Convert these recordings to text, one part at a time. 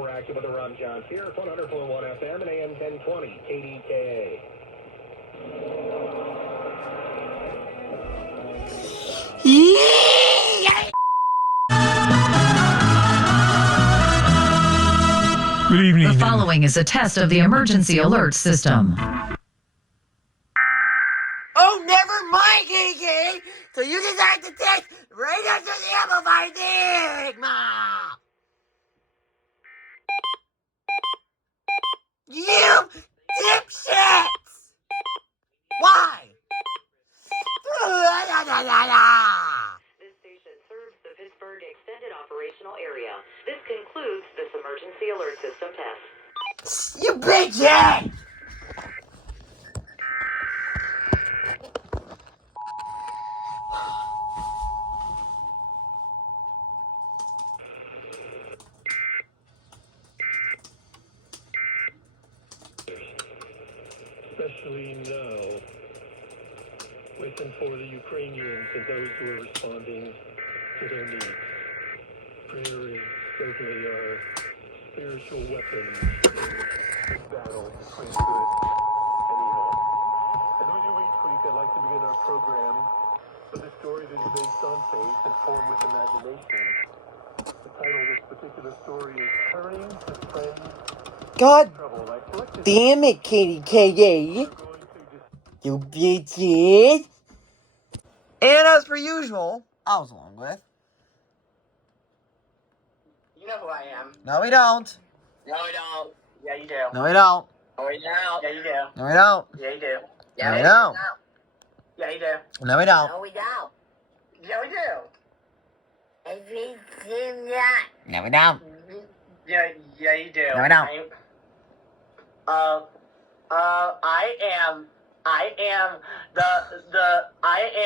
We're active with the Ron Johns here, 100.1 FM and AM 1020, KDKA. Good evening. The following is a test of the emergency alert system. Oh, never mind, KDKA. So you decide to test right after the amplifier thing, Ma. You dipshits! Why? This station serves the Pittsburgh Extended Operational Area. This concludes this emergency alert system test. You bitches! Especially now, waiting for the Ukrainians and those who are responding to their needs. Prayer is certainly our spiritual weapon in this battle between good and evil. As we do each week, I'd like to begin our program with a story that is based on faith and formed with imagination. The title of this particular story is Turning to Friends God Trouble. I selected damn it, KDKA. You bitches. And as per usual, I was along with. You know who I am. No, we don't. No, we don't. Yeah, you do. No, we don't. No, we don't. Yeah, you do. No, we don't. Yeah, you do. No, we don't. Yeah, you do. No, we don't. No, we don't. Yeah, we do. No, we don't. Yeah, you do. No, we don't. I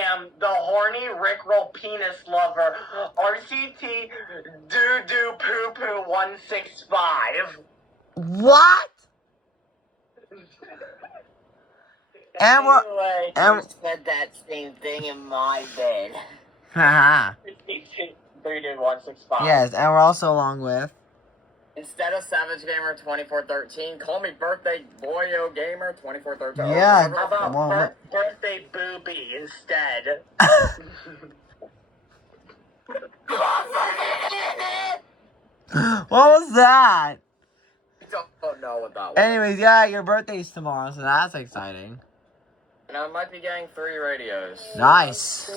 am the horny Rickroll penis lover. RCT doo doo poo poo 165. What? And we're... Anyway, and- you said that same thing in my bed. Haha. Doo doo 165. Yes, and we're also along with... Instead of Savage Gamer 2413, call me Birthday Boyo Gamer 2413. Yeah. How about Well, Birthday Booby instead? What was that? I don't know what that was. Anyways, yeah, your birthday's tomorrow, so that's exciting. And I might be getting 3 radios. Nice.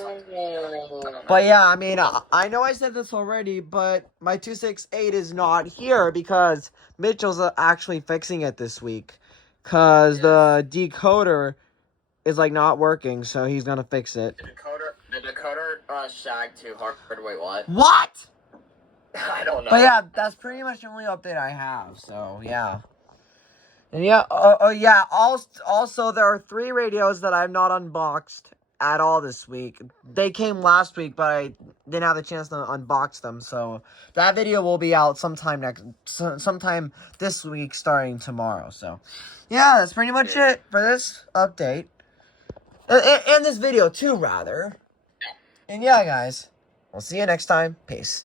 But yeah, I mean, I know I said this already, but my 268 is not here because Mitchell's actually fixing it this week. Because the decoder is like not working, so he's gonna fix it. The decoder shagged too hard. Wait, what? What? I don't know. But yeah, that's pretty much the only update I have, so yeah. And yeah, yeah, also there are 3 radios that I've not unboxed at all this week. They came last week, but I didn't have the chance to unbox them, so that video will be out sometime this week, starting tomorrow, so yeah, that's pretty much it for this update. And this video too, rather. And yeah, guys, we'll see you next time. Peace.